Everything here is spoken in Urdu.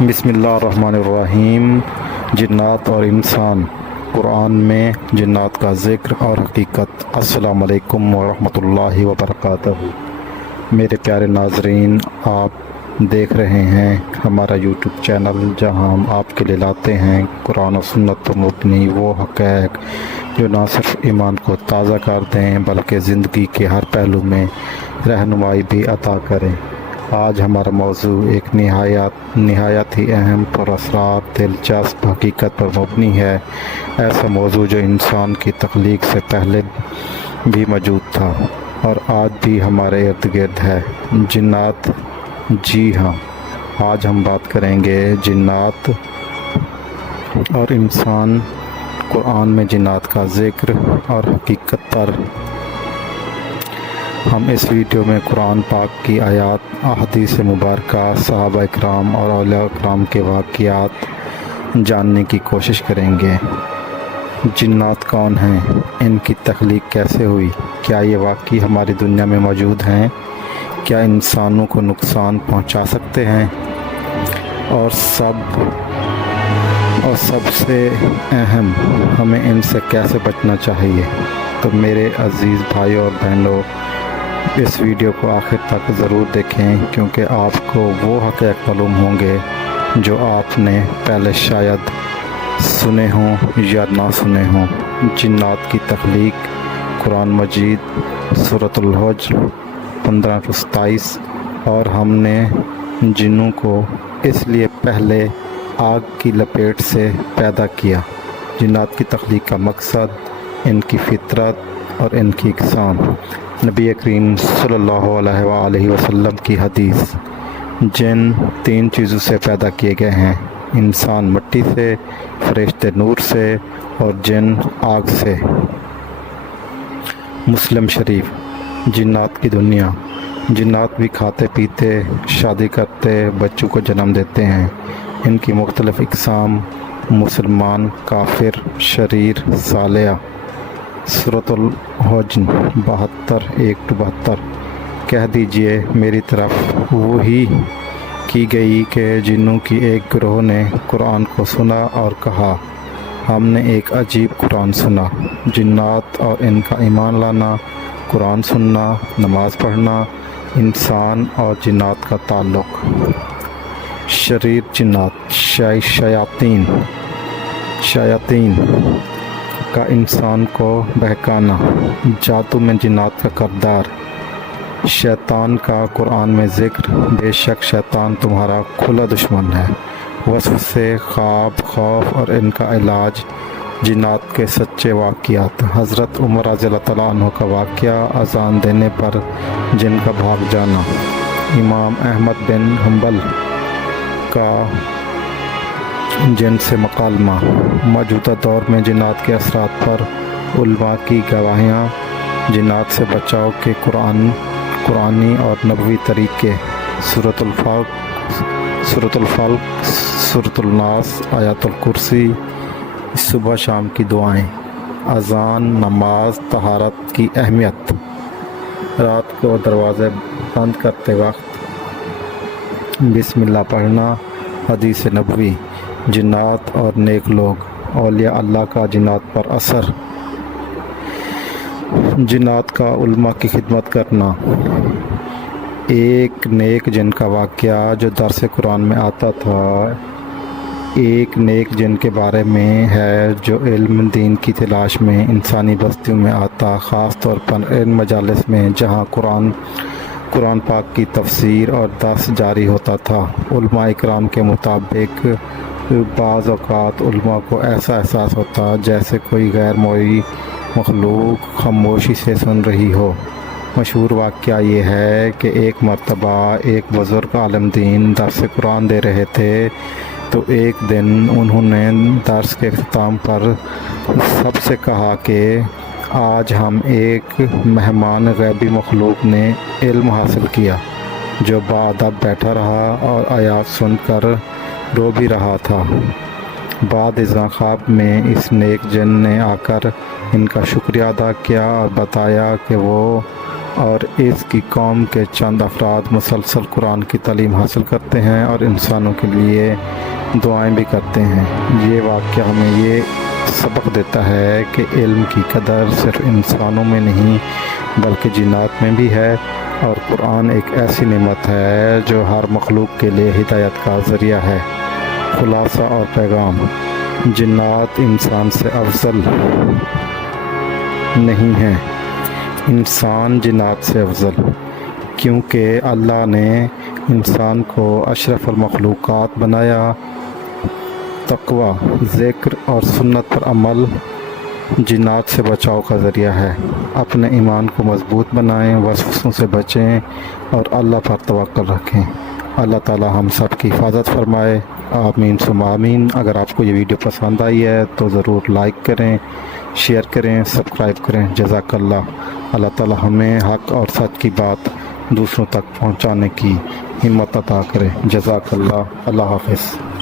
بسم اللہ الرحمن الرحیم۔ جنات اور انسان، قرآن میں جنات کا ذکر اور حقیقت۔ السلام علیکم ورحمۃ اللہ وبرکاتہ۔ میرے پیارے ناظرین، آپ دیکھ رہے ہیں ہمارا یوٹیوب چینل، جہاں ہم آپ کے لیے لاتے ہیں قرآن و سنت پر مبنی وہ حقائق جو نہ صرف ایمان کو تازہ کر دیں بلکہ زندگی کے ہر پہلو میں رہنمائی بھی عطا کریں۔ آج ہمارا موضوع ایک نہایت ہی اہم، پر اثرات، دلچسپ حقیقت پر مبنی ہے۔ ایسا موضوع جو انسان کی تخلیق سے پہلے بھی موجود تھا اور آج بھی ہمارے ارد گرد ہے، جنات۔ جی ہاں، آج ہم بات کریں گے جنات اور انسان، قرآن میں جنات کا ذکر اور حقیقت پر۔ ہم اس ویڈیو میں قرآن پاک کی آیات، احادیث مبارکہ، صحابہ اکرام اور اولیاء اکرام کے واقعات جاننے کی کوشش کریں گے۔ جنات کون ہیں؟ ان کی تخلیق کیسے ہوئی؟ کیا یہ واقعی ہماری دنیا میں موجود ہیں؟ کیا انسانوں کو نقصان پہنچا سکتے ہیں؟ اور سب سے اہم، ہمیں ان سے کیسے بچنا چاہیے؟ تو میرے عزیز بھائیوں اور بہنوں، اس ویڈیو کو آخر تک ضرور دیکھیں، کیونکہ آپ کو وہ حقائق معلوم ہوں گے جو آپ نے پہلے شاید سنے ہوں یا نہ سنے ہوں۔ جنات کی تخلیق، قرآن مجید سورۃ الحجر 15-27۔ اور ہم نے جنوں کو اس لیے پہلے آگ کی لپیٹ سے پیدا کیا۔ جنات کی تخلیق کا مقصد، ان کی فطرت اور ان کی اقسام۔ نبی کریم صلی اللہ علیہ وآلہ وسلم کی حدیث، جن 3 چیزوں سے پیدا کیے گئے ہیں: انسان مٹی سے، فرشتے نور سے اور جن آگ سے۔ مسلم شریف۔ جنات کی دنیا۔ جنات بھی کھاتے پیتے، شادی کرتے، بچوں کو جنم دیتے ہیں۔ ان کی مختلف اقسام: مسلمان، کافر، شریر، صالح۔ سورۃ الحجر 72-1-72۔ کہہ دیجئے میری طرف وحی کی گئی کہ جنوں کی ایک گروہ نے قرآن کو سنا اور کہا، ہم نے ایک عجیب قرآن سنا۔ جنات اور ان کا ایمان لانا، قرآن سننا، نماز پڑھنا، انسان اور جنات کا تعلق۔ شریر جنات، شیاطین کا انسان کو بہکانا، جادو میں جنات کا کردار۔ شیطان کا قرآن میں ذکر، بے شک شیطان تمہارا کھلا دشمن ہے۔ وسوسے، خواب، خوف اور ان کا علاج۔ جنات کے سچے واقعات۔ حضرت عمر رضی اللہ تعالیٰ عنہ کا واقعہ، اذان دینے پر جن کا بھاگ جانا۔ امام احمد بن حنبل کا جن سے مکالمہ۔ موجودہ دور میں جنات کے اثرات پر علماء کی گواہیاں۔ جنات سے بچاؤ کے قرآنی اور نبوی طریقے۔ سورۃ الفلق، سورۃ الناس، آیات الکرسی۔ صبح شام کی دعائیں۔ اذان، نماز، طہارت کی اہمیت۔ رات کو دروازے بند کرتے وقت بسم اللہ پڑھنا۔ حدیث نبوی۔ جنات اور نیک لوگ، اولیاء اللہ کا جنات پر اثر۔ جنات کا علماء کی خدمت کرنا۔ ایک نیک جن کا واقعہ جو درس قرآن میں آتا تھا۔ ایک نیک جن کے بارے میں ہے جو علم دین کی تلاش میں انسانی بستیوں میں آتا، خاص طور پر ان مجالس میں جہاں قرآن پاک کی تفسیر اور درس جاری ہوتا تھا۔ علماء اکرام کے مطابق بعض اوقات علماء کو ایسا احساس ہوتا جیسے کوئی غیر مرئی مخلوق خاموشی سے سن رہی ہو۔ مشہور واقعہ یہ ہے کہ ایک مرتبہ ایک بزرگ عالم دین درس قرآن دے رہے تھے، تو ایک دن انہوں نے درس کے اختتام پر سب سے کہا کہ آج ہم ایک مہمان غیبی مخلوق نے علم حاصل کیا، جو باادب بیٹھا رہا اور آیات سن کر رو بھی رہا تھا۔ بعد ازاں خواب میں اس نیک جن نے آ کر ان کا شکریہ ادا کیا اور بتایا کہ وہ اور اس کی قوم کے چند افراد مسلسل قرآن کی تعلیم حاصل کرتے ہیں اور انسانوں کے لیے دعائیں بھی کرتے ہیں۔ یہ واقعہ ہمیں یہ سبق دیتا ہے کہ علم کی قدر صرف انسانوں میں نہیں بلکہ جنات میں بھی ہے، اور قرآن ایک ایسی نعمت ہے جو ہر مخلوق کے لیے ہدایت کا ذریعہ ہے۔ خلاصہ اور پیغام: جنات انسان سے افضل نہیں ہیں، انسان جنات سے افضل، کیونکہ اللہ نے انسان کو اشرف المخلوقات بنایا۔ تقویٰ، ذکر اور سنت پر عمل جنات سے بچاؤ کا ذریعہ ہے۔ اپنے ایمان کو مضبوط بنائیں، وسوسوں سے بچیں اور اللہ پر توکل رکھیں۔ اللہ تعالی ہم سب کی حفاظت فرمائے، آمین ثم آمین۔ اگر آپ کو یہ ویڈیو پسند آئی ہے تو ضرور لائک کریں، شیئر کریں، سبسکرائب کریں۔ جزاک اللہ۔ اللہ تعالی ہمیں حق اور سچ کی بات دوسروں تک پہنچانے کی ہمت عطا کرے۔ جزاک اللہ۔ اللہ حافظ۔